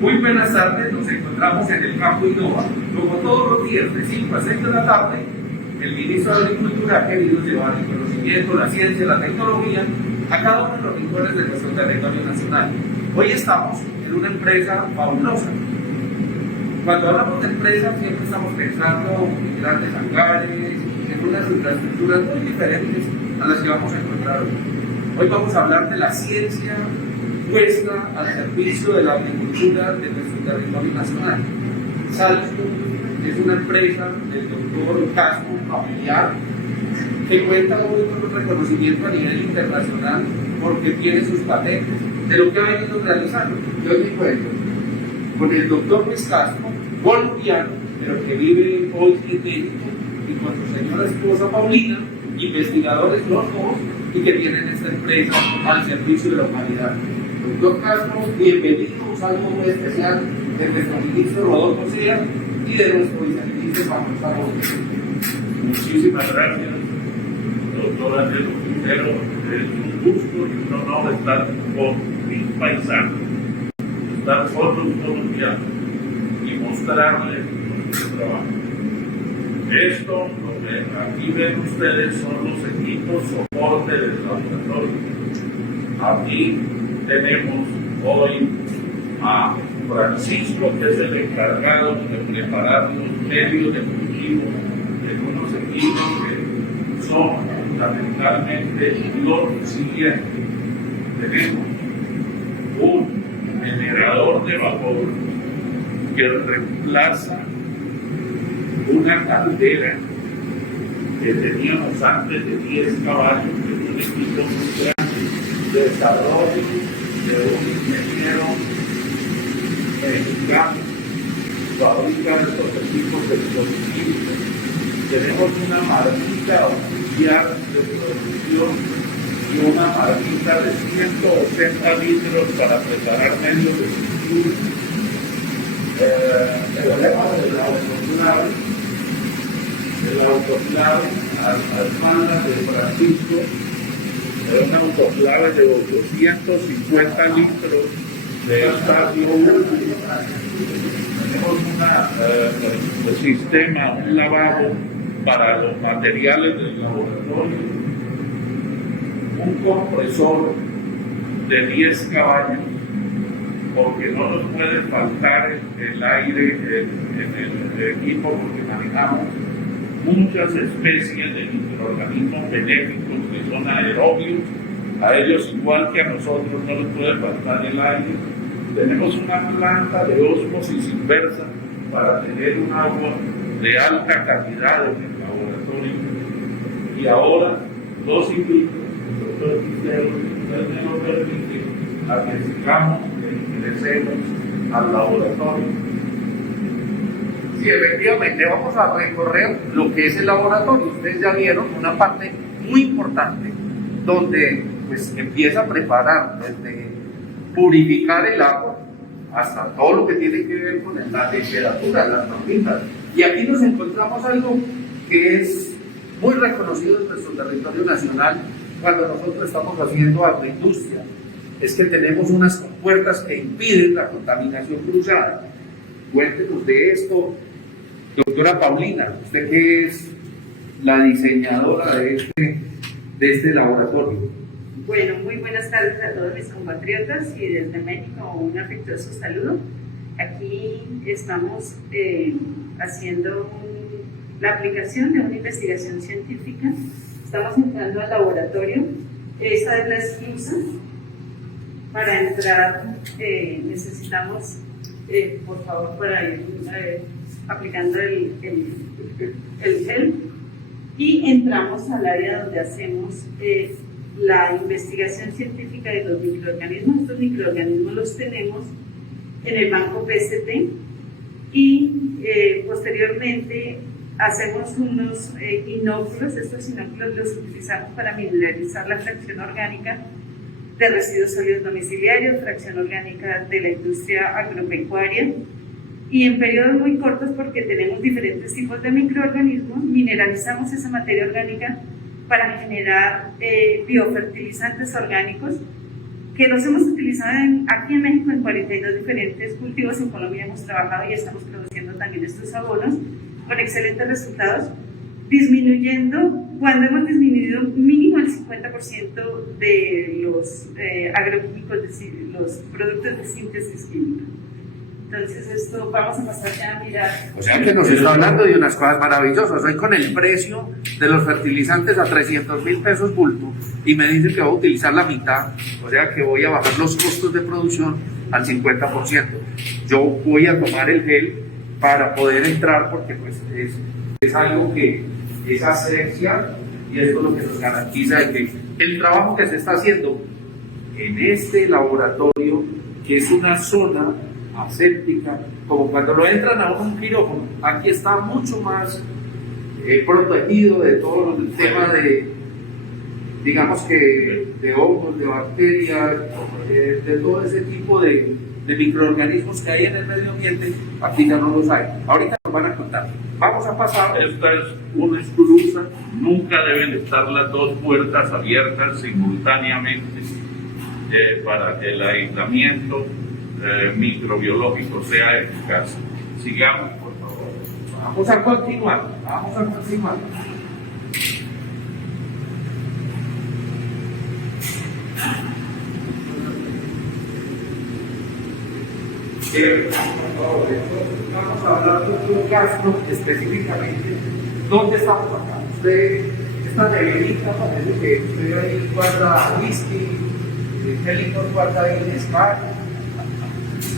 Muy buenas tardes, nos encontramos en el Campo Innova. Como todos los días de 5 a 6 de la tarde, el ministro de Agricultura ha querido llevar el conocimiento, la ciencia, la tecnología a cada uno de los rincones de nuestro territorio nacional. Hoy estamos en una empresa fabulosa. Cuando hablamos de empresa siempre estamos pensando en grandes hangares, en unas infraestructuras muy diferentes a las que vamos a encontrar hoy. Hoy vamos a hablar de la ciencia puesta al servicio de la agricultura de nuestro territorio nacional. Salzburg es una empresa del doctor Casco familiar que cuenta hoy con un reconocimiento a nivel internacional porque tiene sus patentes de lo que ha venido realizando. Yo me encuentro con el doctor Luis Casco, colombiano, pero que vive hoy en México, y con su señora esposa Paulina, investigadores los dos, y que tienen esta empresa al servicio de la humanidad. Doctor Castro, bienvenido, un saludo muy especial de nuestro ministro Rodolfo Sea y de nuestro viceministro Manuel Salomón. Muchísimas gracias, doctor Ángel Quintero. Es un gusto y un honor estar con mis paisanos, estar con los colombianos y mostrarles nuestro trabajo. Esto, lo que aquí ven ustedes, son los equipos soporte del laboratorio. Aquí tenemos hoy a Francisco, que es el encargado de preparar los medios de cultivo en unos equipos que son fundamentalmente los siguientes. Tenemos un generador de vapor que reemplaza una caldera que teníamos antes de 10 caballos, que es un equipo muy grande de desarrollo de un ingeniero mexicano, fabrica estos equipos de dispositivos. Tenemos una marquita oficial de producción y una marquita de 180 litros para preparar medios de cultivo. El lema del autoclave a espaldas de Francisco, era una autoclave de 850 litros de espacio. Tenemos un sistema, un lavabo para los materiales del laboratorio, un compresor de 10 caballos, porque no nos puede faltar el aire en el equipo, porque manejamos muchas especies de microorganismos benéficos que son aerobios. A ellos, igual que a nosotros, no les puede faltar el aire. Tenemos una planta de ósmosis inversa para tener un agua de alta calidad en el laboratorio. Y ahora los invito, doctor Quintero, si usted me lo permite, a que sigamos e ingresemos al laboratorio. Sí, efectivamente, vamos a recorrer lo que es el laboratorio. Ustedes ya vieron una parte muy importante donde pues empieza a preparar desde purificar el agua hasta todo lo que tiene que ver con la temperatura, las normitas. Y aquí nos encontramos algo que es muy reconocido en nuestro territorio nacional cuando nosotros estamos haciendo agroindustria. Es que tenemos unas compuertas que impiden la contaminación cruzada. Cuéntenos de esto, doctora Paulina, usted que es la diseñadora de este laboratorio. Bueno, muy buenas tardes a todos mis compatriotas y desde México un afectuoso saludo. Aquí estamos haciendo la aplicación de una investigación científica. Estamos entrando al laboratorio. Esta es la esclusa. Para entrar necesitamos, por favor, para ir aplicando el gel, y entramos al área donde hacemos la investigación científica de los microorganismos. Estos microorganismos los tenemos en el banco PCT y posteriormente hacemos unos inóculos. Estos inóculos los utilizamos para mineralizar la fracción orgánica de residuos sólidos domiciliarios, fracción orgánica de la industria agropecuaria, y en periodos muy cortos, porque tenemos diferentes tipos de microorganismos, mineralizamos esa materia orgánica para generar biofertilizantes orgánicos que los hemos utilizado aquí en México en 42 diferentes cultivos. En Colombia hemos trabajado y estamos produciendo también estos abonos con excelentes resultados, cuando hemos disminuido mínimo el 50% de los agroquímicos, los productos de síntesis química. Entonces esto vamos a pasar ya a mirar. O sea que nos está hablando de unas cosas maravillosas. Hoy con el precio de los fertilizantes a 300.000 pesos bulto y me dice que voy a utilizar la mitad, o sea que voy a bajar los costos de producción al 50%. Yo voy a tomar el gel para poder entrar porque pues es algo que es esencial y esto es lo que nos garantiza de que el trabajo que se está haciendo en este laboratorio, que es una zona aséptica, como cuando lo entran a un quirófano, aquí está mucho más protegido de todo el tema de, digamos que, de hongos, de bacterias, de todo ese tipo de microorganismos que hay en el medio ambiente. Aquí ya no los hay. Ahorita nos van a contar. Vamos a pasar. Esta es una esclusa, nunca deben estar las dos puertas abiertas simultáneamente para que el aislamiento microbiológico sea eficaz. Sigamos, por favor. Vamos a continuar. Vamos a hablar de un caso específicamente. ¿Dónde estamos acá? Esta neverita parece que usted ahí guarda whisky, ¿qué licor guarda ahí? Spa.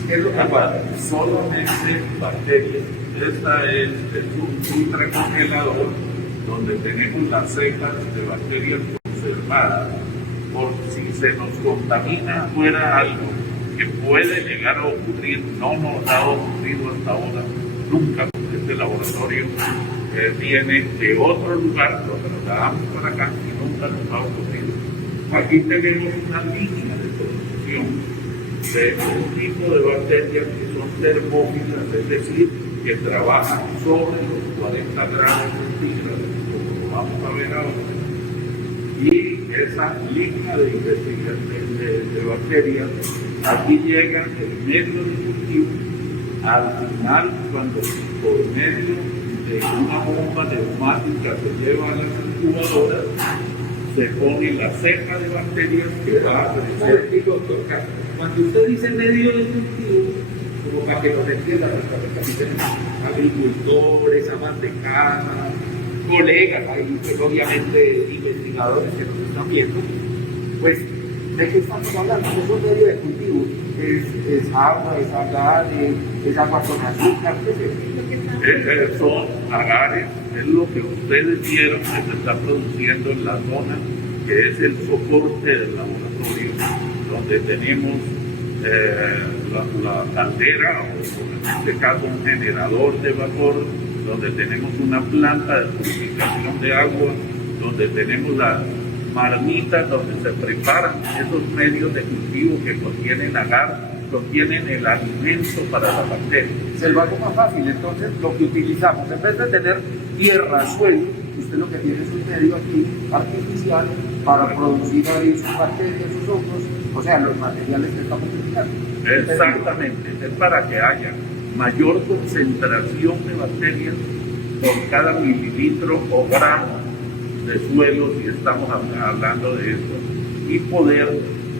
¿Qué es lo que guarda? Solamente bacterias. Esta es un ultracongelador donde tenemos las cepas de bacterias conservadas por si se nos contamina fuera algo que puede llegar a ocurrir. No nos ha ocurrido hasta ahora, nunca, porque este laboratorio viene de otro lugar, donde nos damos para acá y nunca nos ha ocurrido. Aquí tenemos una línea de producción de un tipo de bacterias que son termófilas, es decir, que trabajan sobre los 40 grados centígrados, como lo vamos a ver ahora. Y esa línea de investigación de bacterias, aquí llegan el medio de cultivo, al final, cuando por medio de una bomba neumática se lleva a las incubadoras, se pone la cepa de bacterias que va a crecer. Doctor Castro, cuando usted dice medio de cultivo, como para que nos entiendan los agricultores, amas de casa, colegas, hay pues, obviamente investigadores que nos están viendo, pues, ¿de qué estamos hablando? Es un medio de cultivo, es agua, es agave, es agua con azúcar, ¿qué es? Son agares, es lo que ustedes vieron que se está produciendo en la zona, que es el soporte del laboratorio, donde tenemos la caldera, o en este caso un generador de vapor, donde tenemos una planta de purificación de agua, donde tenemos las marmitas donde se preparan esos medios de cultivo que contienen agar, contienen el alimento para la bacteria. Se lo hago más fácil, entonces lo que utilizamos, en vez de tener tierra, suelo, usted lo que tiene es un medio aquí artificial para producir ahí sus bacterias, sus hongos, o sea, los materiales que estamos utilizando. Exactamente, es para que haya mayor concentración de bacterias por cada mililitro o gramo de suelo, si estamos hablando de esto, y poder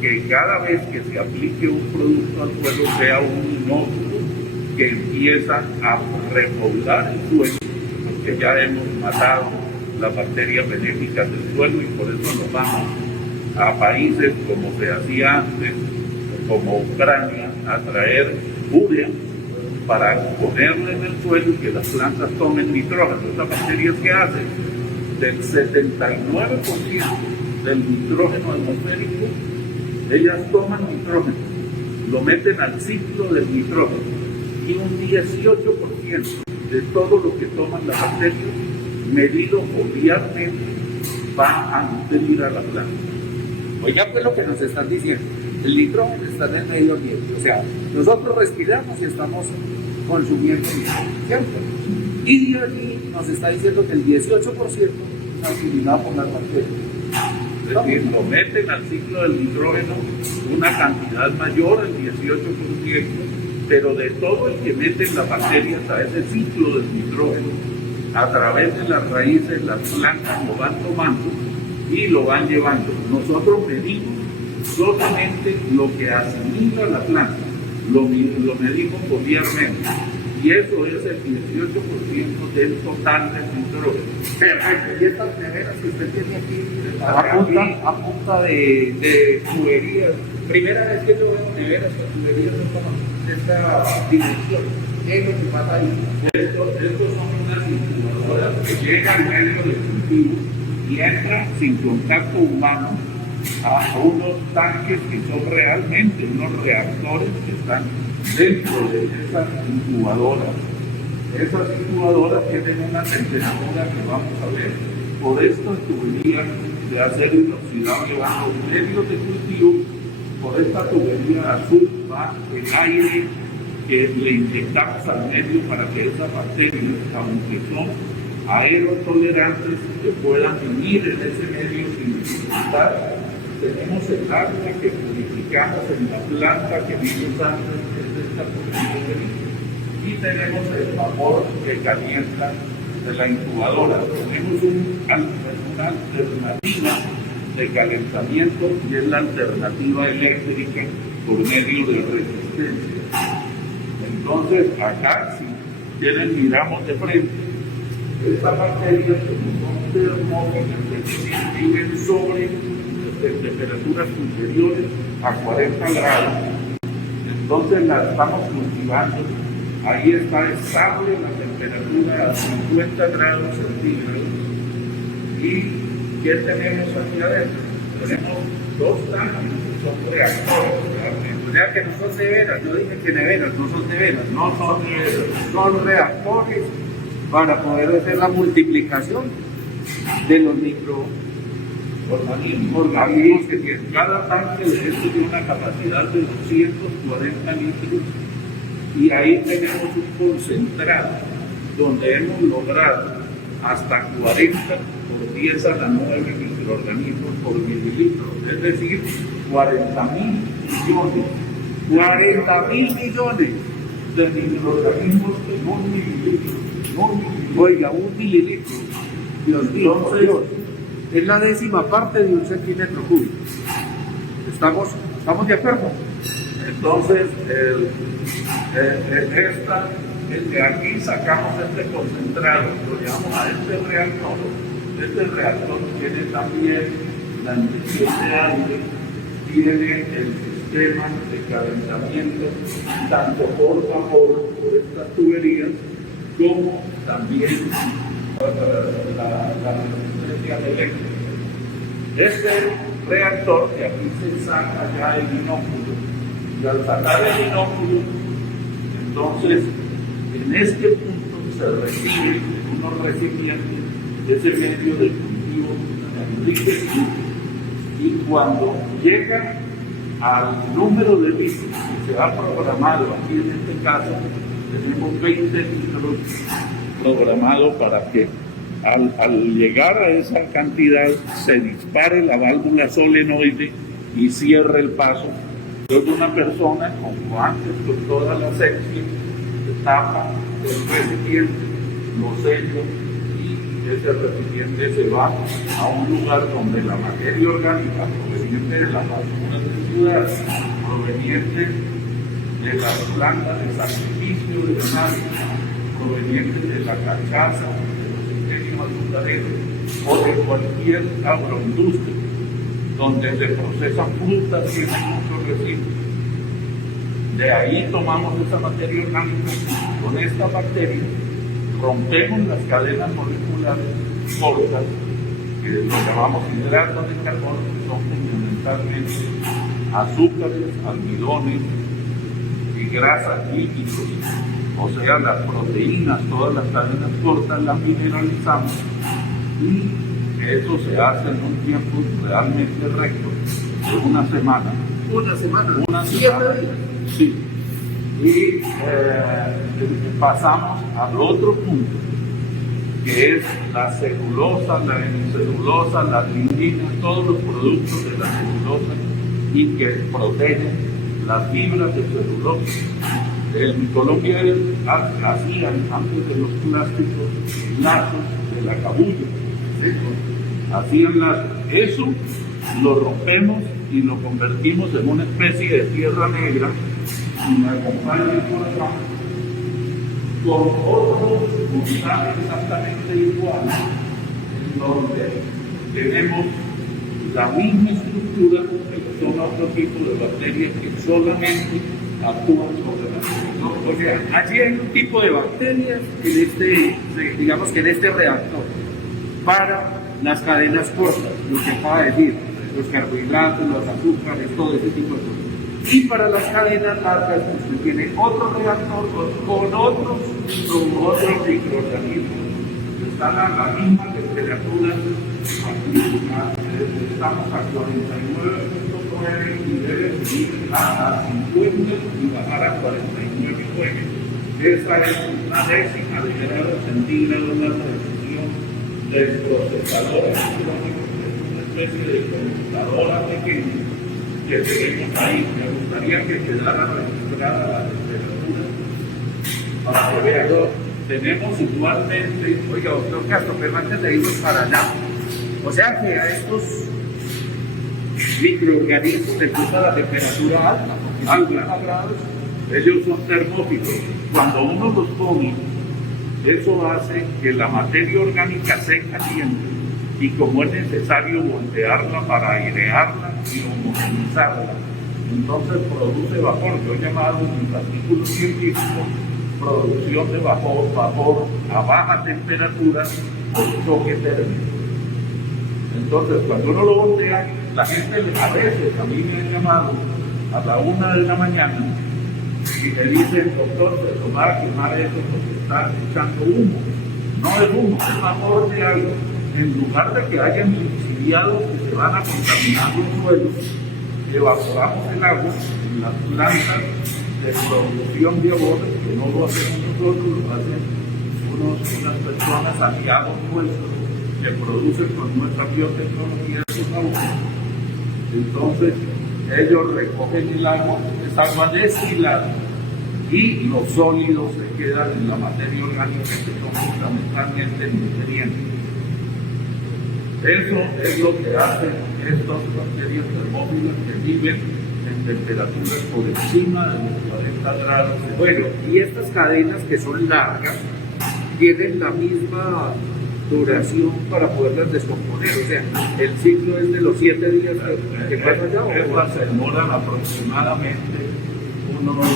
que cada vez que se aplique un producto al suelo sea un inóculo que empieza a repoblar el suelo, porque ya hemos matado las bacterias benéficas del suelo y por eso nos vamos a países como se hacía antes, como Ucrania, a traer urea para ponerle en el suelo y que las plantas tomen nitrógeno. Estas bacterias que hacen del 79% del nitrógeno atmosférico, ellas toman nitrógeno, lo meten al ciclo del nitrógeno y un 18% de todo lo que toman las bacterias, medido foliarmente, va a nutrir a la planta. Oiga, pues lo que nos están diciendo, el nitrógeno está en el medio ambiente, o sea, nosotros respiramos y estamos consumiendo nitrógeno, ¿cierto? Y de allí nos está diciendo que el 18% está asimilado por las bacterias. Es decir, lo meten al ciclo del nitrógeno una cantidad mayor, el 18%, pero de todo el que meten las bacterias a ese ciclo del nitrógeno, a través de las raíces, las plantas lo van tomando y lo van llevando. Nosotros medimos solamente lo que asimila la planta, lo medimos foliarmente, y eso es el 18% del total del nitrógeno. Perfecto. Y estas neveras que usted tiene aquí, a punta de tuberías. Primera vez que yo veo neveras con tuberías de esta dimensión. ¿Qué es lo que pasa ahí? Estos son unas incubadoras que llegan en medio del cultivo y entran sin contacto humano a unos tanques que son realmente unos reactores que están dentro de esas incubadoras. Esas incubadoras tienen una temperatura que vamos a ver. Por esta tubería de acero inoxidable va a los medios de cultivo. Por esta tubería azul va el aire que le inyectamos al medio para que esas bacterias, aunque son aerotolerantes, que puedan vivir en ese medio sin dificultad. Tenemos el agua que purificamos en la planta que vimos antes, que es esta purificación, y tenemos el vapor que calienta de la incubadora. Tenemos una alternativa de calentamiento y es la alternativa eléctrica por medio de resistencia. Entonces, acá, si miramos de frente, estas bacterias son termógenas, que viven sobre temperaturas superiores a 40 grados. Entonces, las estamos cultivando. Ahí está estable la temperatura a 50 grados centígrados. ¿Y qué tenemos aquí adentro? Tenemos dos tanques que son reactores realmente. O sea que no son neveras, yo dije que neveras, no son neveras, No son neveras. son reactores para poder hacer la multiplicación de los organismos que tienen. Cada tanque de estos tiene una capacidad de 240 litros y ahí tenemos un concentrado donde hemos logrado hasta 40 por 10 a la 9 microorganismos por mililitro, es decir, 40.000 millones. 40.000 millones. De microorganismos en un mililitro. Oiga, 1 mililitro. Dios mío, por Entonces, Dios. Es la 10ª parte de un centímetro cúbico. ¿Estamos de acuerdo? Entonces, de aquí sacamos este concentrado, lo llevamos a este reactor. Este reactor tiene también la inyección de aire, tiene el sistema de calentamiento, tanto por vapor, por estas tuberías, como también la resistencia eléctrica. Este reactor, que aquí se saca ya el inóculo, y al sacar el inóculo, entonces en este punto se recibe en unos recipientes ese medio de cultivo enriquecido, y cuando llega al número de litros que se ha programado, aquí en este caso tenemos 20 litros programados para que al llegar a esa cantidad se dispare la válvula solenoide y cierre el paso. Entonces una persona, como antes, con toda la asepsia, tapa el recipiente, lo sella, y ese recipiente se va a un lugar donde la materia orgánica proveniente de las vacunas de ciudad, proveniente de las plantas de sacrificio de ganado, proveniente de la cachaza, de los ingenios azucareros o de cualquier agroindustria donde se procesan frutas y muchos residuos. De ahí tomamos esa materia orgánica con esta bacteria, rompemos las cadenas moleculares cortas, que lo llamamos hidratos de carbono, que son fundamentalmente azúcares, almidones y grasas lípidos, o sea, las proteínas, todas las cadenas cortas las mineralizamos, y eso se hace en un tiempo realmente récord de una semana. Una semana. 7 días. Sí. Y pasamos al otro punto, que es la celulosa, la hemicelulosa, la lignina, todos los productos de la celulosa y que protegen las fibras de celulosa. En Colombia hacían antes de los plásticos lazos de la cabuya, ¿sí? Hacían lazos. Eso lo rompemos y lo convertimos en una especie de tierra negra y me acompaña por acá con otros montajes exactamente iguales, en donde tenemos la misma estructura, pero son otro tipo de bacterias que solamente actúan sobre la celulosa. O sea, allí hay un tipo de bacterias en este, digamos que en este reactor, para las cadenas cortas, lo que acaba de decir, los carbohidratos, los azúcares, todo ese tipo de cosas. Y para las cadenas largas, usted tiene otro reactor con otros microorganismos que están a la misma temperatura. Aquí estamos a 49.9 y debe subir a 50 y bajar a 49.9. Esa es una décima de grado centígrado la precisión del procesador. Es una especie de computadora pequeña que tenemos ahí. Me gustaría que quedara registrada la temperatura para que vean. Tenemos igualmente, Oiga, doctor Castro, pero antes de irnos para allá, o sea que a estos microorganismos les gusta la temperatura alta, porque 50 grados, ellos son termófilos. Cuando uno los pone, eso hace que la materia orgánica se caliente y como es necesario voltearla para airearla y homogeneizarla, entonces produce vapor. Yo he llamado en mis artículos científicos producción de vapor a baja temperatura por choque térmico. Entonces, cuando uno lo voltea, la gente a veces a mí me han llamado a la 1 de la mañana y me dicen, doctor, se va a quemar eso porque está echando humo. No es humo, es vapor de agua. En lugar de que hayan lixiviados que se van a contaminar los suelos, evaporamos el agua en las plantas de producción de vapor, que no lo hacemos nosotros, lo hacen unas personas aliados nuestros que producen con nuestra biotecnología esos aguas. Entonces, ellos recogen el agua, es agua destilada, y los sólidos se quedan en la materia orgánica, que son fundamentalmente nutrientes. Eso es lo que hacen estas bacterias termófilas que viven en temperaturas por encima de los 40 grados. bueno, y estas cadenas que son largas, tienen la misma duración para poderlas descomponer, o sea, el ciclo es de los 7 días que pasa allá. Estas se demoran aproximadamente unos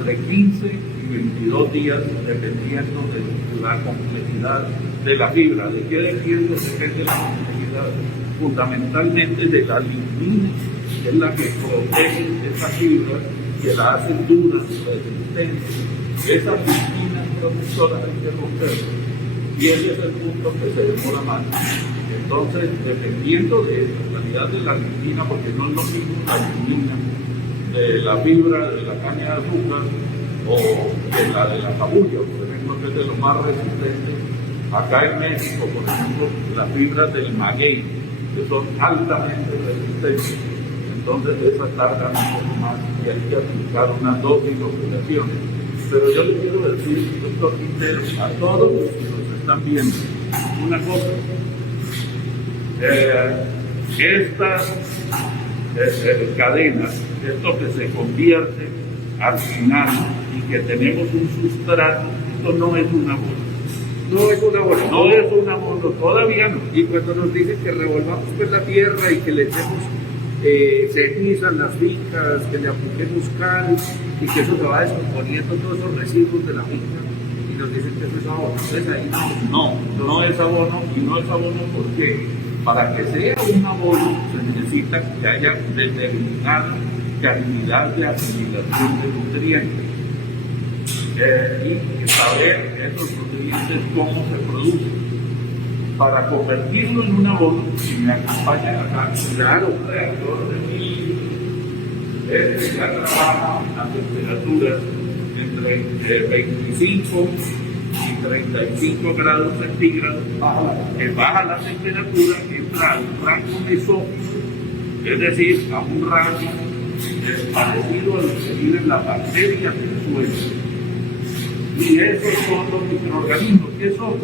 entre 15 y 22 días, dependiendo de la complejidad de la fibra. ¿De qué depende? Depende de la complejidad, fundamentalmente de la lignina, que es la que protege esa fibra, que la hace dura, resistente. Esas ligninas protectoras hay que romperlas. Y ese es el punto que se demora más. Entonces, dependiendo de la calidad de la lignina, porque no es lo mismo la lignina de la fibra de la caña de azúcar o de la cabuya, por ejemplo, que es de lo más resistente. Acá en México, por ejemplo, las fibras del maguey, que son altamente resistentes. Entonces, esas tardan un poco más y hay que aplicar unas dosis de operaciones. Pero yo le quiero decir, doctor Quintero, a todos los que nos están viendo, una cosa. Estas cadenas, esto que se convierte al final y que tenemos un sustrato, esto no es una bola. No es una bola. No es una bola, todavía no. Y cuando nos dicen que revolvamos pues la tierra y que le echemos ceniza en las fincas, que le apliquemos cal y que eso se va descomponiendo todos esos residuos de la finca y nos dicen que eso es abono. Entonces ahí No es abono. Y no es abono porque para que sea un abono se necesita que haya determinada cantidad de asimilación de nutrientes y saber esos nutrientes cómo se producen. Para convertirlo en un abono, si me acompañan acá, claro, un reactor de 1000 litros, ya trabaja a temperaturas entre 25 y 35 grados centígrados, que baja la temperatura, entra al rango mesófilo, es decir, a un rango parecido a lo que viven las bacterias del suelo. Y esos son los microorganismos, que son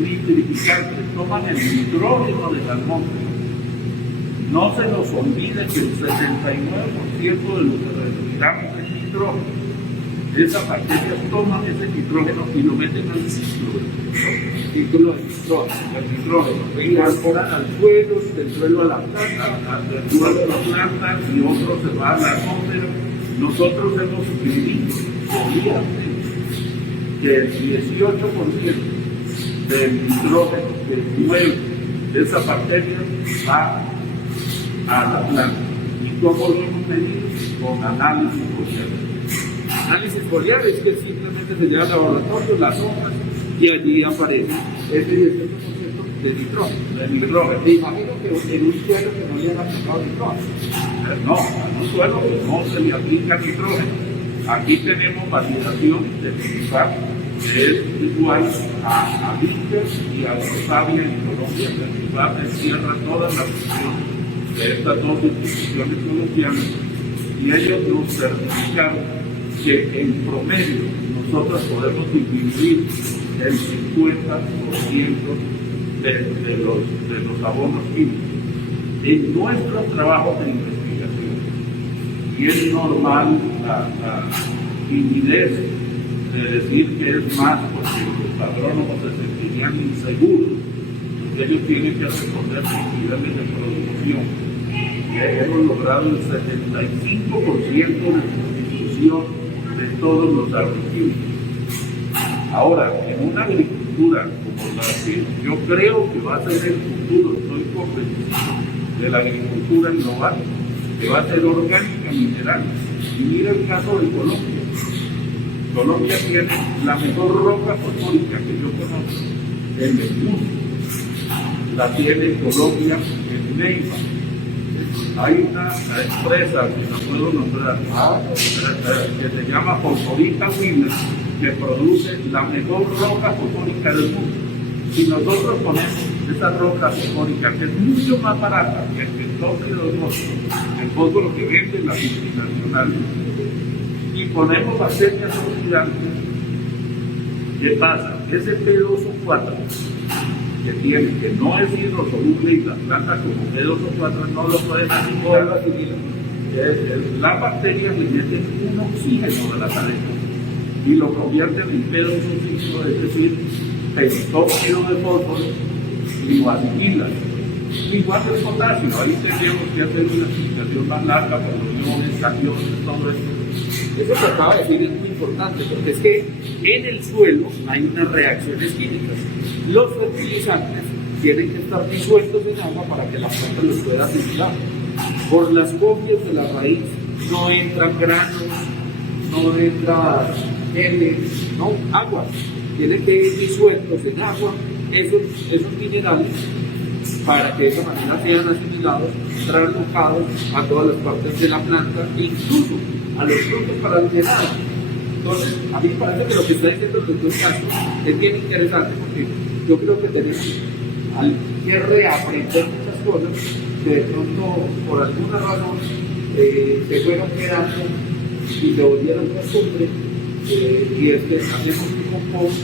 nitrificantes, toman el nitrógeno del atmósfera. No se nos olvide que el 79% de lo que respiramos es nitrógeno. Esas bacterias toman ese nitrógeno y lo meten al ciclo del nitrógeno. E incorporan al suelo, del suelo a la planta, del suelo a la planta y otros se van a la atmósfera. Nosotros hemos vivido que el 18% del nitrógeno que mueve de esa bacteria va a la planta. ¿Y cómo lo hemos medido? Con análisis foliar. Análisis foliar es que simplemente se lleva al laboratorio, las hojas, y allí aparece este 18% de nitrógeno. Me imagino que en un suelo que no le han aplicado nitrógeno. No, en un suelo que no se le aplica nitrógeno. Aquí tenemos validación de utilizar, es igual a Víctor y a Rosavia en Colombia, que encierra todas las funciones de estas dos instituciones colombianas, y ellos nos certificaron que en promedio nosotros podemos disminuir el 50% de los abonos químicos en nuestros trabajos de investigación. Y es normal la timidez de decir que es más, porque los agrónomos se sentirían inseguros, porque ellos tienen que responder sus niveles de producción. Y hemos logrado el 75% de sustitución de todos los agroquímicos. Ahora, en una agricultura como la que yo creo que va a ser el futuro, estoy convencido de la agricultura global, que va a ser orgánica mineral. Y mira el caso de Colombia. Colombia tiene la mejor roca fosfórica que yo conozco en el mundo. La tiene Colombia en Neiva. Hay una empresa que no puedo nombrar, que se llama Fosforita Wiener, que produce la mejor roca fosfórica del mundo. Si nosotros ponemos esa roca fosfórica, que es mucho más barata que el petróleo de nosotros, el fósforo que venden las multinacionales, y ponemos bacterias oxidantes, ¿qué pasa? Ese P2O4 que tiene, que no es hidrosoluble, y las plantas como P2O4 no lo pueden asimilar, las bacterias le meten un oxígeno de la cadena y lo convierten en P2O5, es decir, pentóxido de fósforo, y lo asimilan. Igual que el potasio, ahí tendríamos que hacer una explicación más larga por los iones, cationes, todo esto. Eso que acaba de decir es muy importante, porque es que en el suelo hay unas reacciones químicas. Los fertilizantes tienen que estar disueltos en agua para que la planta los pueda asimilar. Por las copias de la raíz no entran granos, no entra geles, no, agua. Tienen que ir disueltos en agua esos minerales para que de esa manera sean asimilados, trasladados a todas las partes de la planta, incluso a los frutos para el llenado. Entonces, a mí me parece que lo que está diciendo el doctor Castro es bien interesante, porque yo creo que tenemos que reaprender muchas cosas que de pronto, por alguna razón, se fueron quedando y se volvieron costumbre, y es que hacemos un compost,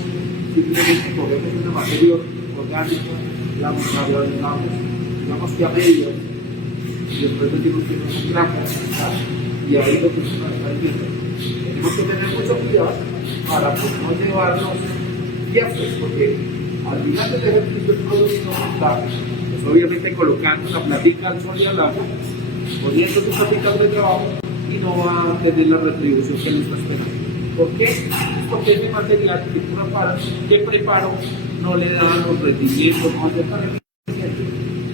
simplemente cogemos una materia orgánica, la materializamos, digamos que a medias, y después decimos que no es un gramo, y ahí lo que se está diciendo. Tenemos que tener mucho cuidado para no llevarnos fiascos, porque al final del ejercicio el producto está, pues obviamente colocando la platica al sol y al agua, poniendo sus prácticas de trabajo y no va a tener la retribución que le está esperando. ¿Por qué? Porque ese material que preparo no le da los rendimientos, no hace tan eficiente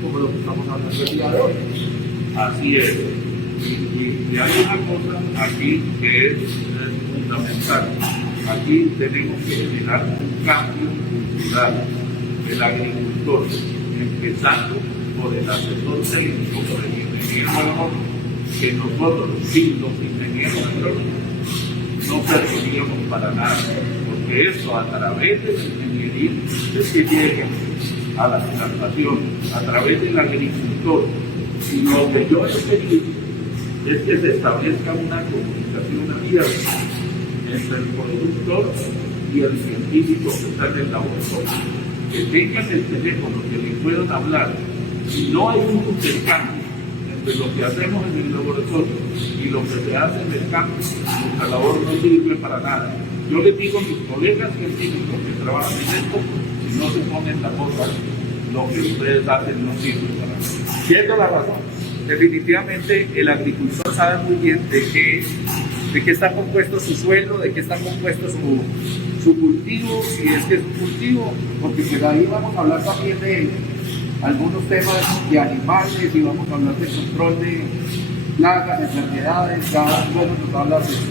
como lo que estamos hablando el día de hoy. Así es. Y hay una cosa aquí que es fundamental. Aquí tenemos que generar un cambio cultural del agricultor, empezando por el asesor técnico, por el ingeniero agrónomo, que nosotros, sin los ingenieros agrónomos, no perseguíamos para nada, porque esto a través de la ingeniería es que llega a las plantaciones, a través del agricultor. Y lo que yo he pedido es que se establezca una comunicación abierta entre el productor y el científico que está en el laboratorio, que tengan el teléfono, que le puedan hablar. Si no hay un intercambio entre lo que hacemos en el laboratorio y lo que se hace en el campo, nuestra labor no sirve para nada. Yo les digo a mis colegas científicos que trabajan en esto, si no se ponen la cosa, lo que ustedes hacen no sirve para nada. Siendo la razón, definitivamente el agricultor sabe muy bien de qué está compuesto su suelo, de qué está compuesto su cultivo, si es que es un cultivo, porque pues ahí vamos a hablar también de algunos temas de animales y vamos a hablar de control de plagas, enfermedades, ya bueno nos va a hablar de eso.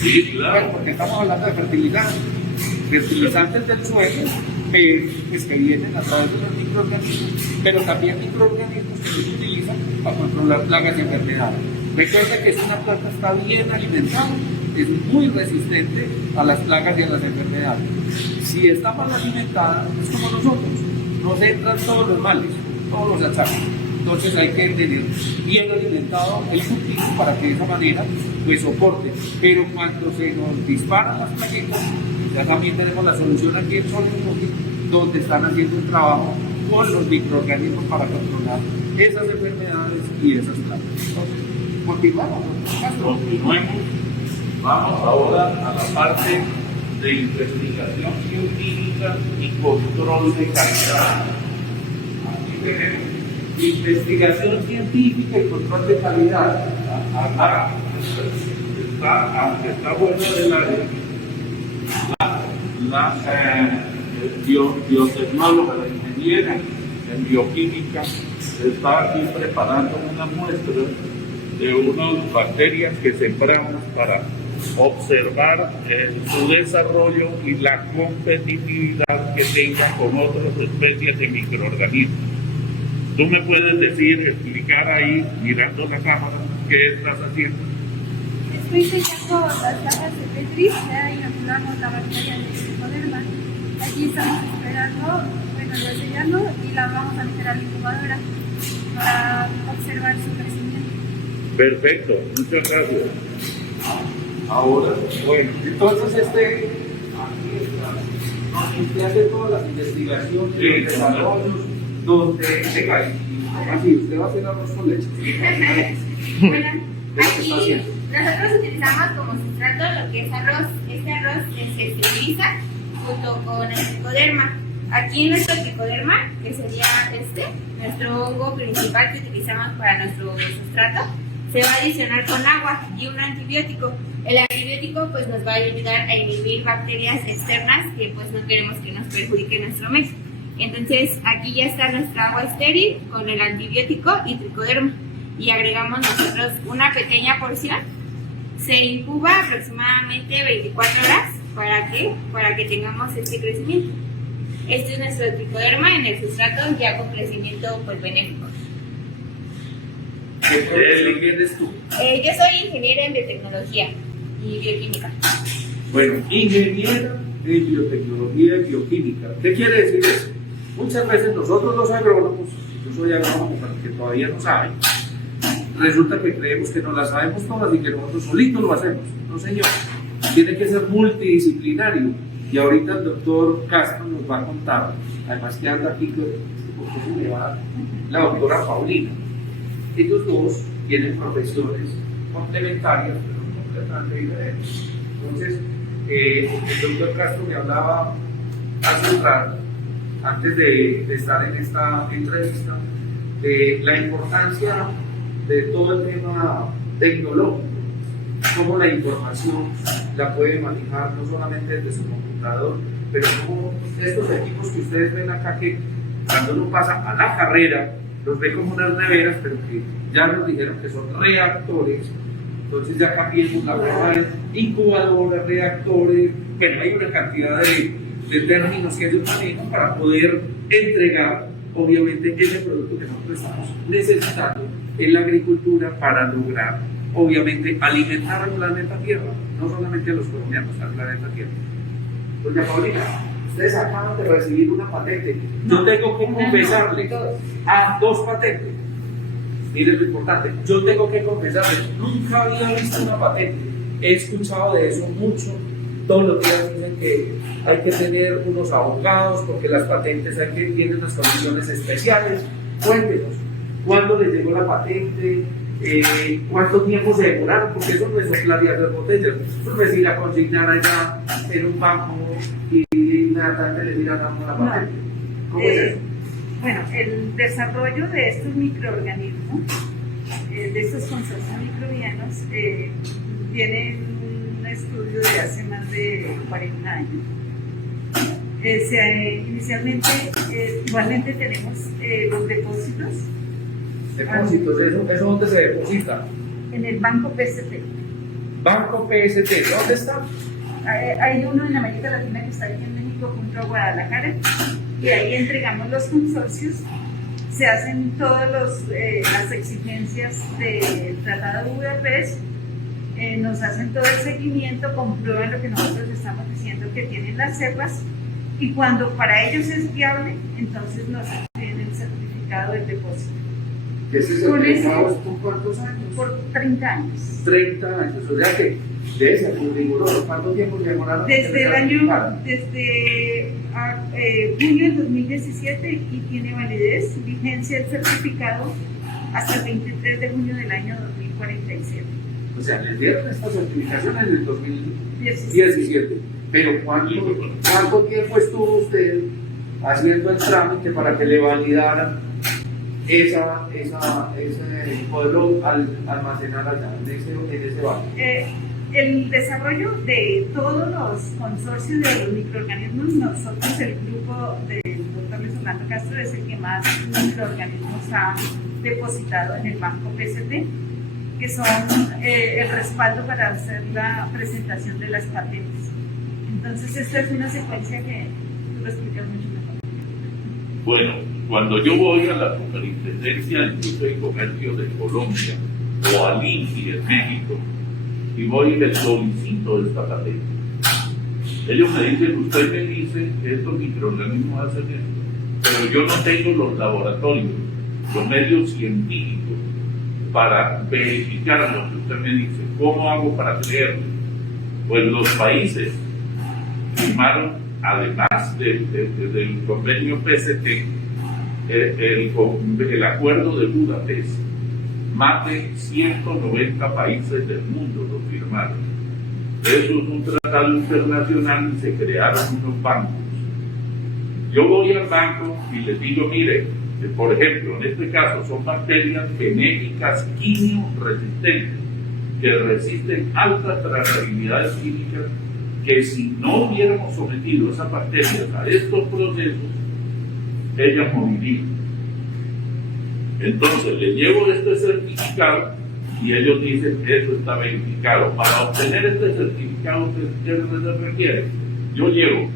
Sí, claro. Bueno, porque estamos hablando de fertilizantes del suelo, pues que vienen a través de los microorganismos, pero también microorganismos que se utilizan para controlar plagas y enfermedades. Recuerda que si una planta está bien alimentada, es muy resistente a las plagas y a las enfermedades. Si está mal alimentada, es como nosotros, nos entran todos los males, todos los achaques. Entonces hay que tener bien alimentado el cultivo para que de esa manera pues soporte. Pero cuando se nos disparan las plaguitas, ya también tenemos la solución aquí en Sol, donde están haciendo un trabajo con los microorganismos para controlar esas enfermedades y esas plagas. Entonces, continuamos. Continuemos. Vamos ahora a la parte de investigación bioquímica y control de calidad. Aquí tenemos investigación científica y control de calidad. Acá aunque está buena del área, la biotecnóloga, la ingeniera en bioquímica, está aquí preparando una muestra de unas bacterias que sembramos para observar su desarrollo y la competitividad que tengan con otras especies de microorganismos. ¿Tú me puedes decir, explicar ahí, mirando la cámara, qué estás haciendo? Estoy sellando las cajas de Petri, ya inoculamos la bacteria de Trichoderma. Aquí estamos esperando, bueno, ya sellando y la vamos a meter a la incubadora para observar su crecimiento. Perfecto, muchas gracias. Ahora, bueno, entonces aquí está, usted hace todas las investigaciones, Sí, los desarrollos, donde venga, así, usted va a hacer arroz con leche. Bueno, ¿Qué está aquí haciendo? nosotros utilizamos como sustrato lo que es arroz. Este arroz se esteriliza junto con el tricoderma. Aquí nuestro tricoderma, que sería nuestro hongo principal que utilizamos para nuestro sustrato, se va a adicionar con agua y un antibiótico. El antibiótico pues nos va a ayudar a inhibir bacterias externas que pues no queremos que nos perjudiquen nuestro mes. Entonces aquí ya está nuestra agua estéril con el antibiótico y tricoderma y agregamos nosotros una pequeña porción. Se incuba aproximadamente 24 horas para que tengamos este crecimiento. Este es nuestro tricoderma en el sustrato ya con crecimiento pues benéfico. ¿Qué eres tú? Yo soy ingeniera en biotecnología y bioquímica. Bueno, ingeniera en biotecnología y bioquímica. ¿Qué quiere decir eso? Muchas veces nosotros los agrónomos, yo soy agrónomo para los que todavía no saben, resulta que creemos que no las sabemos todas y que nosotros solitos lo hacemos. No, señor. Tiene que ser multidisciplinario. Y ahorita el doctor Castro nos va a contar, además que anda aquí, porque se le va la doctora Paulina. Ellos dos tienen profesiones complementarias, pero completamente diferentes. Entonces, el doctor Castro me hablaba hace un rato, antes de estar en esta entrevista, de la importancia de todo el tema tecnológico, cómo la información la puede manejar no solamente desde su computador, pero como estos equipos que ustedes ven acá, que cuando uno pasa a la carrera, los ve como unas neveras, pero que ya nos dijeron que son reactores. Entonces ya cambiamos la forma de incubadoras, reactores, bueno, hay una cantidad de términos que ellos manejan para poder entregar, obviamente, ese producto que nosotros estamos necesitando en la agricultura para lograr obviamente, alimentar al planeta Tierra, no solamente a los colombianos, al planeta Tierra. Doña Paulina, ustedes acaban de recibir una patente. Yo tengo que confesarles a 2 patentes. Miren lo importante, yo tengo que confesarles, nunca había visto una patente. He escuchado de eso mucho. Todos los días dicen que hay que tener unos abogados porque las patentes tienen unas condiciones especiales. Cuéntenos, ¿cuándo les llegó la patente? ¿Cuánto tiempo se demoraron? Porque eso no es soplar y hacer botellas. Eso no es ir a consignar allá en un banco y inmediatamente les dirán a una patente. ¿Cómo es eso? Bueno, el desarrollo de estos microorganismos, de estos consorcios microbianos, tienen un estudio de hace más de 40 años. Inicialmente, igualmente tenemos los depósitos. Depósitos, ¿eso dónde se deposita? En el Banco PST. Banco PST, ¿dónde está? Hay uno en América Latina que está aquí en México junto a Guadalajara y ahí entregamos los consorcios, se hacen todas las exigencias del Tratado de Budapest, nos hacen todo el seguimiento, comprueban lo que nosotros estamos diciendo que tienen las cepas y cuando para ellos es viable, entonces nos piden el certificado del depósito. ¿Ese certificado por cuántos años? Por 30 años. 30 años, o sea que debe ser muy riguroso. ¿Cuánto tiempo se demoraron? Desde junio del 2017 y tiene validez, vigencia el certificado hasta el 23 de junio del año 2047. O sea, les dieron esta certificación en el 2017. Pero ¿cuánto tiempo estuvo usted haciendo el trámite para que le validaran ese poderlo almacenar allá en ese banco? El desarrollo de todos los consorcios de los microorganismos, nosotros, el grupo del doctor Luis Orlando Castro, es el que más microorganismos ha depositado en el Banco PST, que son el respaldo para hacer la presentación de las patentes. Entonces, esta es una secuencia que tú lo explicas mucho mejor. Bueno, cuando yo voy a la Superintendencia de Industria y Comercio de Colombia o al INCI en México y voy y les solicito esta patente, ellos me dicen, usted me dice que estos microorganismos hacen esto, pero yo no tengo los laboratorios, los medios científicos para verificar lo que usted me dice. ¿Cómo hago para creerlo? Pues los países firmaron, además del convenio PST, el acuerdo de Budapest. Más de 190 países del mundo lo firmaron. Eso es un tratado internacional y se crearon unos bancos. Yo voy al banco y les digo, mire, por ejemplo, en este caso son bacterias genéticas quimio-resistentes que resisten altas trazabilidades químicas, que si no hubiéramos sometido esas bacterias a estos procesos, ellas morirían. Entonces le llevo este certificado y ellos dicen, eso está verificado. Para obtener este certificado, ¿qué se requiere? Yo llevo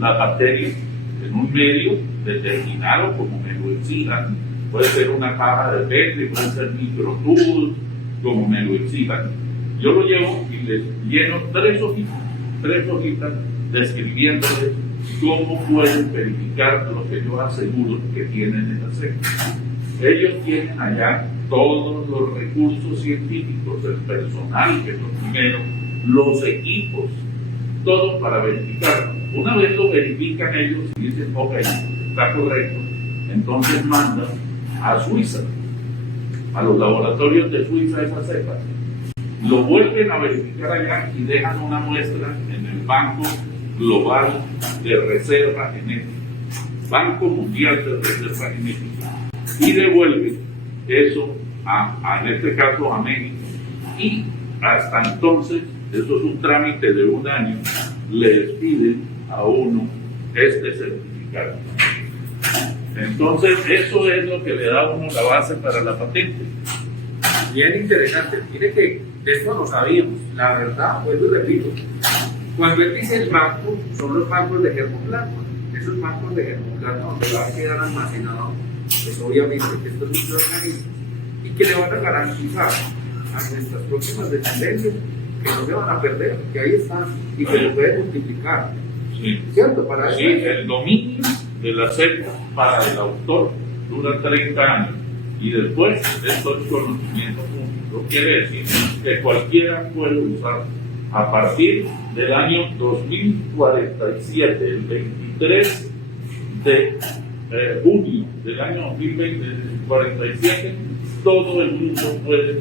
la bacteria en un medio determinado como me lo exijan. Puede ser una caja de Petri, puede ser microtubos, como me lo exijan. Yo lo llevo y les lleno 3 hojitas describiéndoles cómo pueden verificar lo que yo aseguro que tienen en la cepa. Ellos tienen allá todos los recursos científicos, el personal, que es lo primero, los equipos, todo para verificarlo. Una vez lo verifican ellos y dicen, ok, está correcto, entonces mandan a Suiza, a los laboratorios de Suiza esas cepas. Lo vuelven a verificar allá y dejan una muestra en el Banco Global de Reserva Genética, Banco Mundial de Reserva Genética, y devuelven eso en este caso a México. Y hasta entonces, eso es un trámite de 1 año, les piden a uno este certificado. Entonces, eso es lo que le da a uno la base para la patente. Bien interesante. Mire que de esto no sabíamos. La verdad, pues lo repito. Cuando él dice el banco, son los bancos de germoplasma. Esos bancos de germoplasma donde va a quedar almacenado, pues obviamente, estos microorganismos, y que le van a garantizar a nuestras próximas descendencias, que no se van a perder, que ahí está, y que se puede multiplicar. Sí. ¿Cierto? Para Sí, eso. el dominio de la selva para el autor dura 30 años y después esto es conocimiento público. Quiere decir que cualquiera puede usar a partir del año 2047, el 23 de junio del año 2047, todo el mundo puede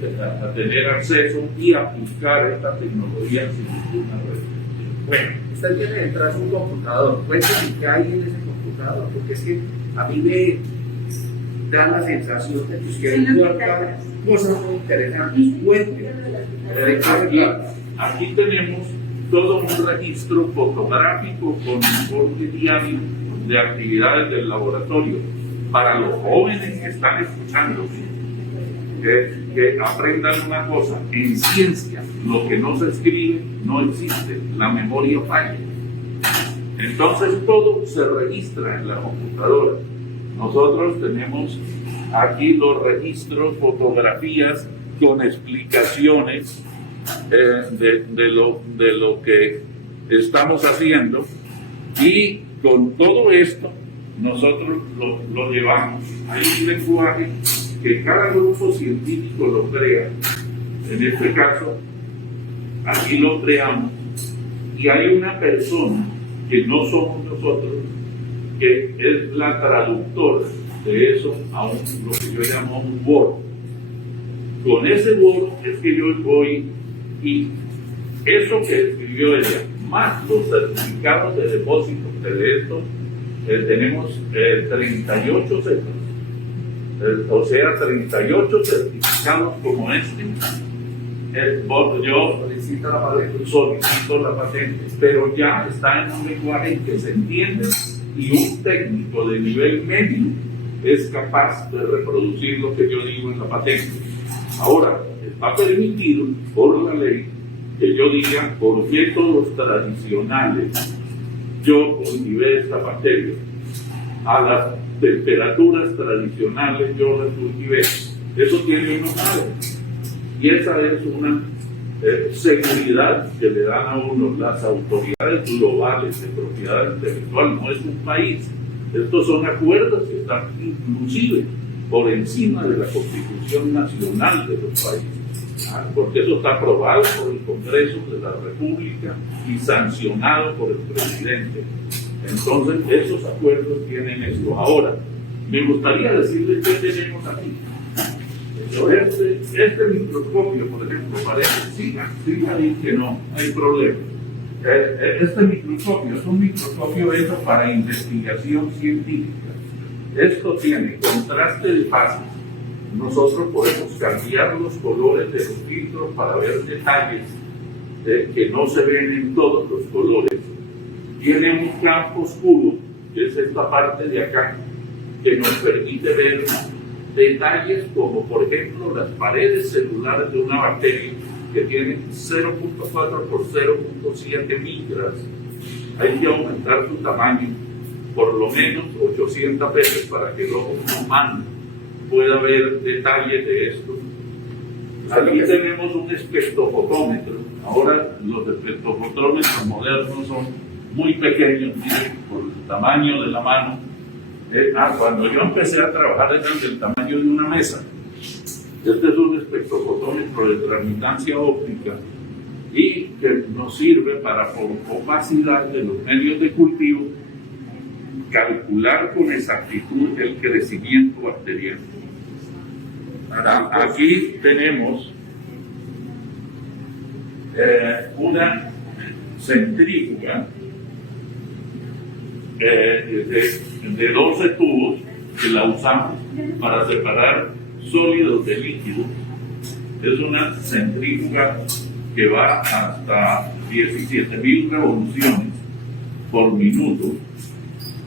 tener acceso y aplicar esta tecnología sin ninguna restricción. Bueno, usted tiene detrás un computador. Cuénteme qué hay en ese computador, porque es que a mí me da la sensación de que usted Sí, no, guarda cosas muy interesantes. Cuénteme. Aquí tenemos todo un registro fotográfico con informe diario de actividades del laboratorio para los jóvenes que están escuchando, que aprendan una cosa: en ciencia lo que no se escribe no existe, la memoria falla. Entonces todo se registra en la computadora. Nosotros tenemos aquí los registros, fotografías con explicaciones de lo que estamos haciendo, y con todo esto nosotros lo llevamos. Hay un lenguaje que cada grupo científico lo crea. En este caso, aquí lo creamos, y hay una persona que no somos nosotros, que es la traductora de eso a lo que yo llamo un Word. Con ese Word es que yo voy, y eso que escribió ella, más los certificados de depósito, que de estos tenemos 38 cepas, o sea, 38 certificados como este. Yo solicito la patente, pero ya está en un lenguaje que se entiende, y un técnico de nivel medio es capaz de reproducir lo que yo digo en la patente. Ahora, está permitido por la ley que yo diga por métodos tradicionales yo cultivé esta bacteria, a las temperaturas tradicionales yo la cultivé. Eso tiene unos padres, y esa es una seguridad que le dan a uno las autoridades globales de propiedad intelectual. No es un país, estos son acuerdos que están inclusive por encima de la Constitución Nacional de los países, porque eso está aprobado por el Congreso de la República y sancionado por el presidente. Entonces esos acuerdos tienen esto. Ahora, me gustaría decirles qué tenemos aquí. Este microscopio, por ejemplo, parece, sí, ahí que no hay problema. Este microscopio es un microscopio hecho para investigación científica. Esto tiene contraste de fases. Nosotros podemos cambiar los colores de los filtros para ver detalles que no se ven en todos los colores. Tiene un campo oscuro, que es esta parte de acá, que nos permite ver detalles como, por ejemplo, las paredes celulares de una bacteria que tienen 0.4 por 0.7 micras. Hay que aumentar su tamaño por lo menos 800 veces para que el ojo humano pueda ver detalles de esto. Aquí tenemos un espectrofotómetro. Ahora los espectrofotómetros modernos son muy pequeños, miren, por el tamaño de la mano. Cuando yo empecé a trabajar eran del tamaño de una mesa. Este es un espectrofotómetro de transmitancia óptica, y que nos sirve para, por opacidad de los medios de cultivo, calcular con exactitud el crecimiento bacteriano. Aquí tenemos una centrífuga de 12 tubos que la usamos para separar sólidos de líquidos. Es una centrífuga que va hasta 17.000 revoluciones por minuto,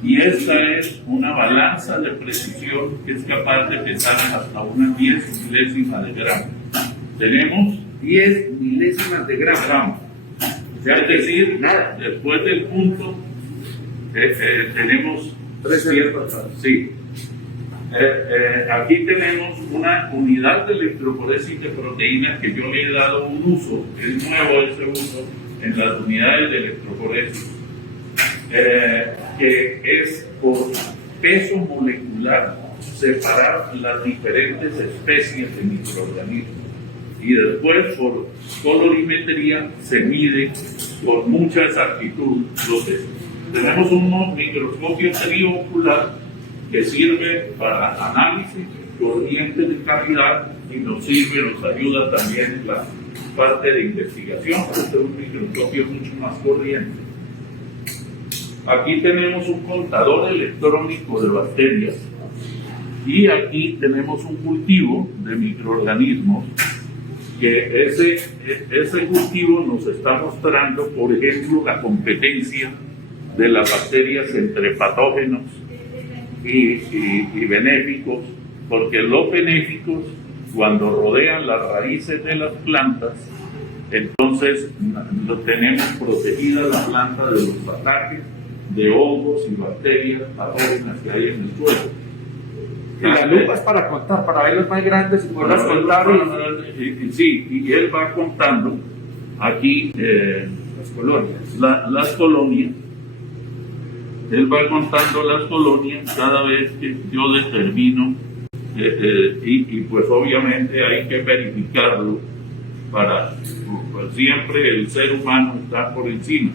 y esta es una balanza de precisión que es capaz de pesar hasta una 10 milésimas de gramo. Tenemos 10 milésimas de gramo. Es decir, nada. Después del punto tenemos 300. Sí. Aquí tenemos una unidad de electroforesis de proteínas que yo le he dado un uso, es nuevo ese uso en las unidades de electroforesis, que es por peso molecular separar las diferentes especies de microorganismos y después por colorimetría se mide con mucha exactitud los pesos. Tenemos un microscopio triocular que sirve para análisis, corriente de calidad y nos ayuda también en la parte de investigación, porque es un microscopio mucho más corriente. Aquí tenemos un contador electrónico de bacterias y aquí tenemos un cultivo de microorganismos que ese cultivo nos está mostrando, por ejemplo, la competencia de las bacterias entre patógenos y benéficos, porque los benéficos, cuando rodean las raíces de las plantas, entonces tenemos protegida la planta de los ataques de hongos y bacterias patógenas que hay en el suelo. Y la lupa es para contar, para ver los más grandes y poderlos contar. Sí, y él va contando aquí Las colonias. Las colonias. Él va contando las colonias cada vez que yo determino, y pues obviamente hay que verificarlo para, pues siempre el ser humano está por encima.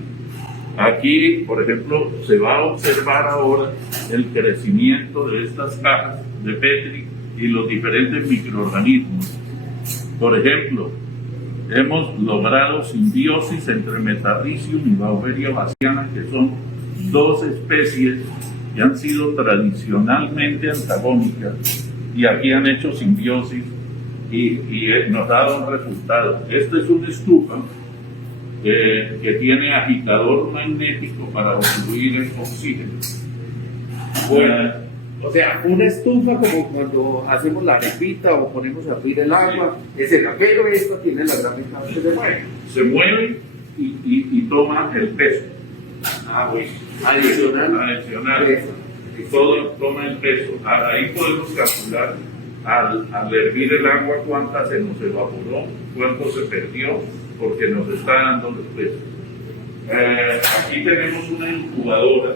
Aquí, por ejemplo, se va a observar ahora el crecimiento de estas cajas de Petri y los diferentes microorganismos. Por ejemplo, hemos logrado simbiosis entre Metarricium y Beauveria bassiana, que son dos especies que han sido tradicionalmente antagónicas y aquí han hecho simbiosis y nos ha dado un resultado. Esta es una estufa que tiene agitador magnético para obstruir el oxígeno. Bueno, o sea, una estufa como cuando hacemos la arepita o ponemos a hervir el agua, es el pero esta tiene la gran ventaja que se mueve. Se mueve y toma el peso. Ah, bueno. Adicional. Peso. Todo toma el peso. Ahí podemos calcular al hervir el agua cuánta se nos evaporó, cuánto se perdió, porque nos está dando los pesos. Aquí tenemos una incubadora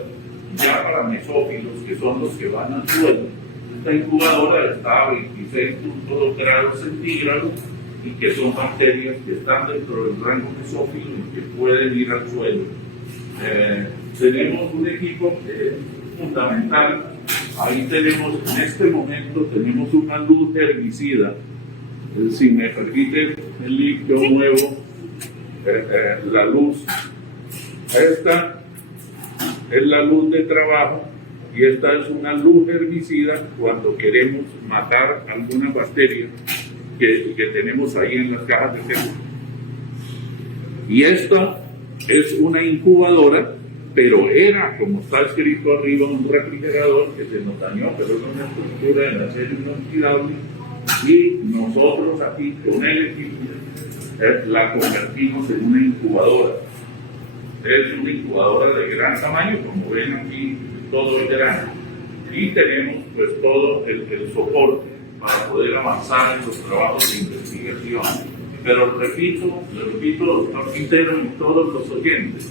ya para mesófilos, que son los que van al suelo. Esta incubadora está a 26.2 grados centígrados y que son bacterias que están dentro del rango mesófilo y que pueden ir al suelo. Tenemos un equipo fundamental. Ahí tenemos, en este momento, tenemos una luz herbicida. Si me permiten, yo muevo la luz. Esta es la luz de trabajo y esta es una luz herbicida cuando queremos matar alguna bacteria que tenemos ahí en las cajas de seguro. Y esta es una incubadora, pero era, como está escrito arriba, un refrigerador que se nos dañó, pero es una estructura de acero inoxidable y nosotros aquí con el equipo la convertimos en una incubadora. Es una incubadora de gran tamaño, como ven aquí, todo es grande. Y tenemos pues todo el soporte para poder avanzar en los trabajos de investigación. Pero repito, doctor Quintero y todos los oyentes,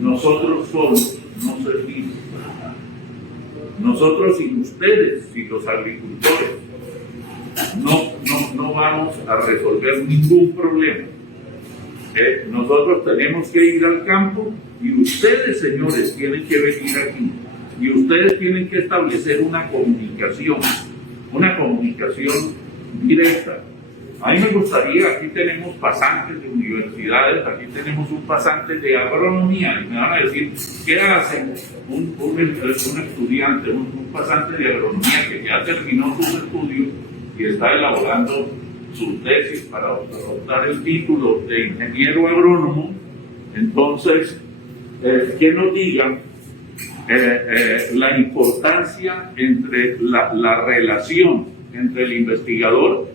nosotros solos no servimos. Nosotros sin ustedes, sin los agricultores, no vamos a resolver ningún problema. Nosotros tenemos que ir al campo y ustedes, señores, tienen que venir aquí y ustedes tienen que establecer una comunicación directa. A mí me gustaría, aquí tenemos pasantes de universidades, aquí tenemos un pasante de agronomía y me van a decir, ¿qué hace un estudiante, un pasante de agronomía que ya terminó sus estudios y está elaborando su tesis para obtener el título de ingeniero agrónomo? Entonces, que nos digan la importancia entre la relación entre el investigador,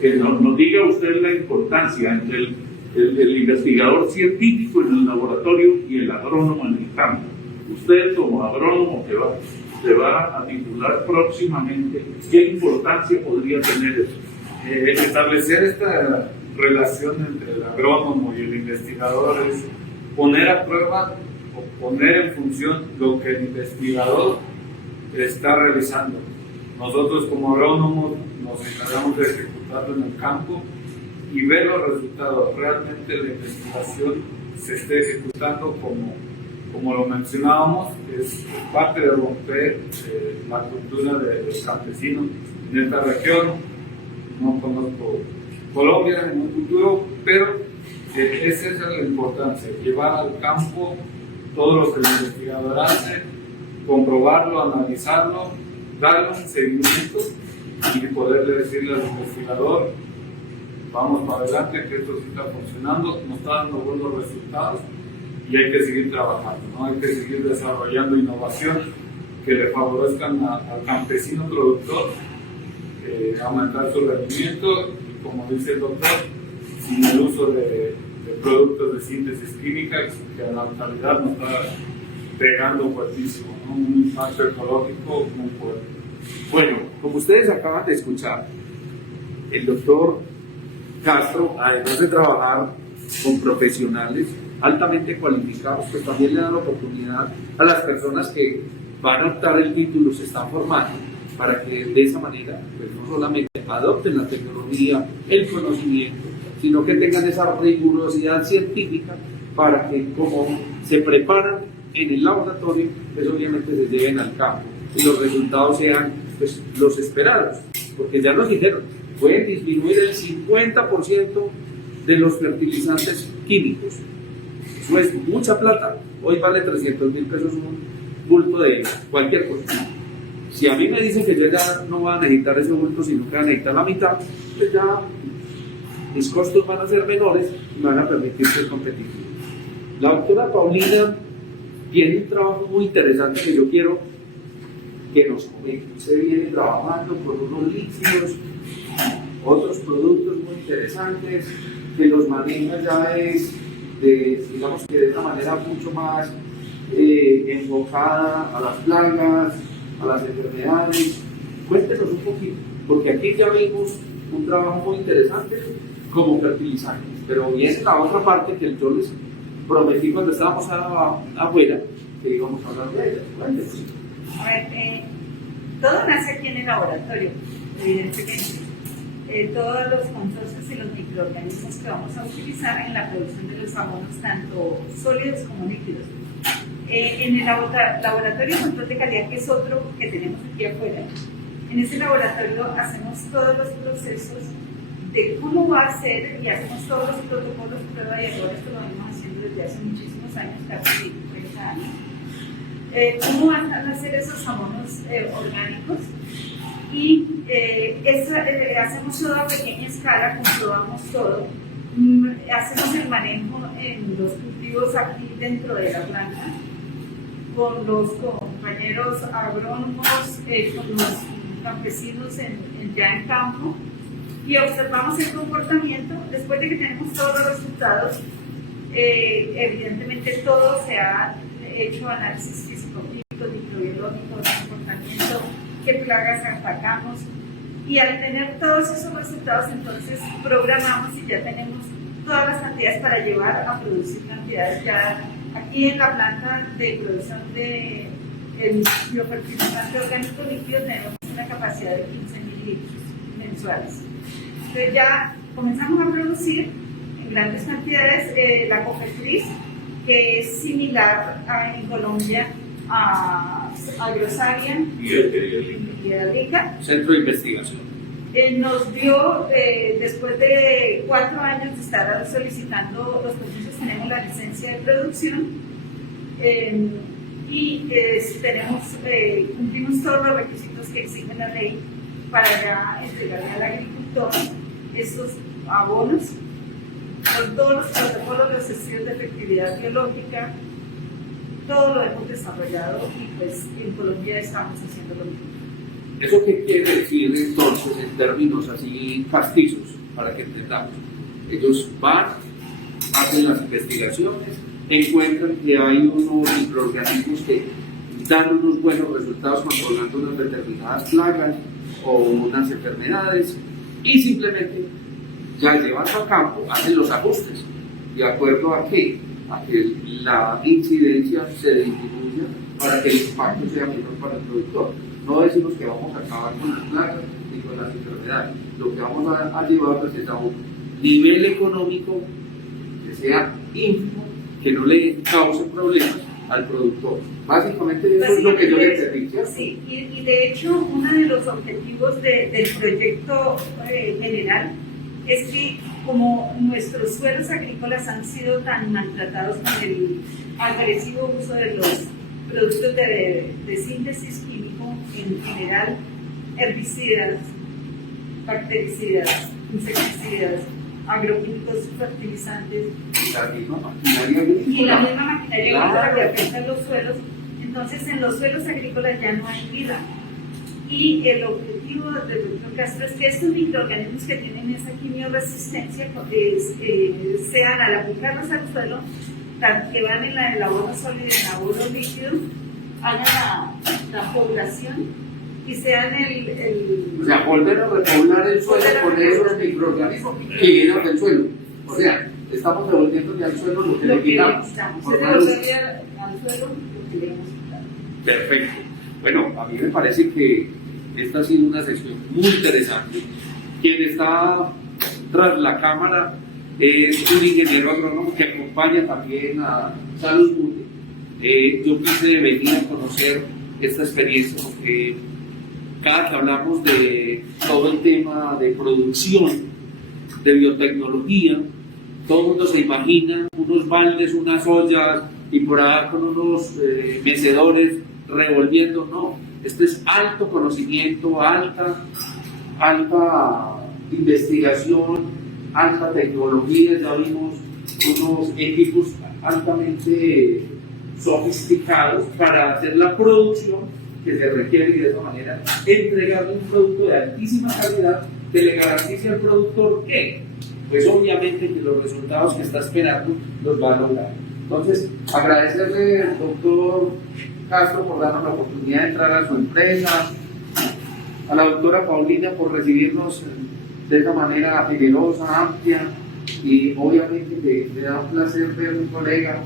que nos diga usted la importancia entre el investigador científico en el laboratorio y el agrónomo en el campo. Usted como agrónomo que va se va a titular próximamente. ¿Qué importancia podría tener eso? Establecer esta relación entre el agrónomo y el investigador es poner a prueba o poner en función lo que el investigador está realizando. Nosotros como agrónomos nos encargamos de ejecutarlo en el campo y ver los resultados. Realmente la investigación se esté ejecutando como lo mencionábamos, es parte de romper la cultura de los campesinos en esta región. No conozco Colombia en un futuro, pero esa es la importancia, llevar al campo todo lo que el investigador hace, comprobarlo, analizarlo, darle un seguimiento y poderle decirle al investigador, vamos para adelante, que esto sí está funcionando, nos está dando buenos resultados y hay que seguir trabajando, ¿no? Hay que seguir desarrollando innovaciones que le favorezcan al campesino productor, aumentar su rendimiento y, como dice el doctor, sin el uso de productos de síntesis química que a la actualidad nos está pegando fuertísimo, ¿no? Un impacto ecológico muy fuerte. Bueno, como ustedes acaban de escuchar, el doctor Castro, además de trabajar con profesionales altamente cualificados, pues también le dan la oportunidad a las personas que van a optar el título, se están formando, para que de esa manera pues no solamente adopten la tecnología, el conocimiento, sino que tengan esa rigurosidad científica para que, como se preparan en el laboratorio, pues obviamente se lleven al campo y los resultados sean pues los esperados, porque ya nos dijeron, pueden disminuir el 50% de los fertilizantes químicos. Eso es mucha plata. Hoy vale 300.000 pesos un bulto de cualquier cosa. Si a mí me dicen que yo ya no voy a necesitar ese bulto, sino que voy a necesitar la mitad, pues ya mis costos van a ser menores y me van a permitir ser competitivo. La doctora Paulina tiene un trabajo muy interesante que yo quiero que nos comente. Usted viene trabajando con unos líquidos, otros productos muy interesantes, que los maneja ya digamos que de una manera mucho más enfocada a las plagas, a las enfermedades. Cuéntenos un poquito, porque aquí ya vimos un trabajo muy interesante como fertilizantes, pero viene la otra parte que yo les prometí cuando estábamos afuera, que íbamos a hablar de ella. Cuéntenos. A ver, todo nace aquí en el laboratorio, evidentemente. Todos los consorcios y los microorganismos que vamos a utilizar en la producción de los abonos, tanto sólidos como líquidos. En el laboratorio de control de calidad, que es otro que tenemos aquí afuera, en ese laboratorio hacemos todos los procesos de cómo va a ser y hacemos todos los protocolos, prueba y error. Esto lo venimos haciendo desde hace muchísimos años, casi 30 años. Cómo van a ser esos abonos orgánicos. Y hacemos todo a pequeña escala, comprobamos todo, hacemos el manejo en los cultivos aquí dentro de la planta, con los compañeros agrónomos, con los campesinos ya en campo, y observamos el comportamiento. Después de que tenemos todos los resultados, evidentemente todo se ha hecho análisis físico-químico, microbiológico, de comportamiento, qué plagas atacamos, y al tener todos esos resultados, entonces programamos y ya tenemos todas las cantidades para llevar a producir cantidades. Ya aquí en la planta de producción de biofertilizante orgánico líquido tenemos una capacidad de 15.000 litros mensuales. Entonces ya comenzamos a producir en grandes cantidades la Cofepris, que es similar en Colombia a Agrosaria y a Lica. Centro de Investigación. Nos dio, después de 4 años de estar solicitando los permisos, tenemos la licencia de producción y cumplimos todos los requisitos que exige la ley para ya entregarle al agricultor estos abonos, con todos los protocolos, los estudios de efectividad biológica. Todo lo hemos desarrollado y pues en Colombia estamos haciendo lo mismo. ¿Eso qué quiere decir entonces en términos así castizos, para que entendamos? Ellos van, hacen las investigaciones, encuentran que hay unos microorganismos que dan unos buenos resultados controlando unas determinadas plagas o unas enfermedades, y simplemente ya llevando a campo hacen los ajustes de acuerdo a que la incidencia se disminuya para que el impacto sea menor para el productor. No decimos que vamos a acabar con las plagas ni con las enfermedades, lo que vamos a llevarlos es a un nivel económico que sea ínfimo, que no le cause problemas al productor. Básicamente eso es lo que yo le pedí. Sí, y de hecho uno de los objetivos del proyecto general es que como nuestros suelos agrícolas han sido tan maltratados con el agresivo uso de los productos de síntesis químico en general, herbicidas, bactericidas, insecticidas, agroquímicos, fertilizantes Y la misma maquinaria agrícola. y la misma maquinaria agrícola Claro. que afecta a los suelos. Entonces en los suelos agrícolas ya no hay vida. Y el objetivo del doctor Castro es que estos microorganismos que tienen esa quimioresistencia sean, al aplicarlos al suelo, tanto que van en el abono sólido y en el abono líquido, hagan la población y sean O sea, volver a repoblar el suelo con esos microorganismos que vienen del suelo. O sea, estamos devolviéndole al suelo lo que le quitamos. Se devolverle al suelo lo que le hemos quitado. Perfecto. Bueno, a mí me parece que esta ha sido una sección muy interesante. Quien está tras la cámara es un ingeniero agrónomo que acompaña también a Salus Mundi. Yo quise venir a conocer esta experiencia porque cada que hablamos de todo el tema de producción, de biotecnología, todo el mundo se imagina unos baldes, unas ollas y por ahí con unos mecedores revolviendo. No, este es alto conocimiento, alta investigación, alta tecnología. Ya vimos unos equipos altamente sofisticados para hacer la producción que se requiere y de esa manera entregarle un producto de altísima calidad que le garantice al productor que, pues obviamente que los resultados que está esperando los va a lograr. Entonces, agradecerle al doctor Castro por darnos la oportunidad de entrar a su empresa, a la doctora Paulina por recibirnos de esa manera generosa, amplia, y obviamente que me da un placer ver a un colega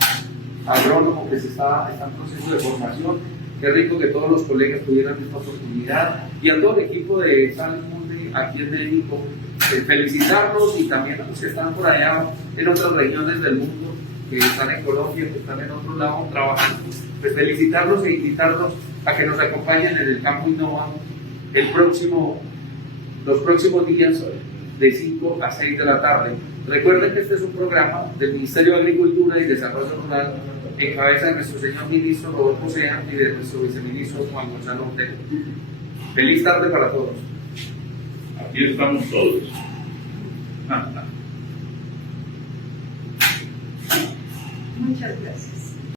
agrónomo que está en proceso de formación. Qué rico que todos los colegas tuvieran esta oportunidad, y a todo el equipo de Salus Mundi aquí en México, felicitarlos, y también a los que están por allá en otras regiones del mundo, que están en Colombia, que están en otro lado trabajando, pues felicitarlos e invitarlos a que nos acompañen en el Campo Innova los próximos días de 5 a 6 de la tarde. Recuerden que este es un programa del Ministerio de Agricultura y Desarrollo Rural en cabeza de nuestro señor ministro Rodolfo Sea y de nuestro viceministro Juan Gonzalo Ortega. Feliz tarde para todos. Aquí estamos todos. Muchas gracias.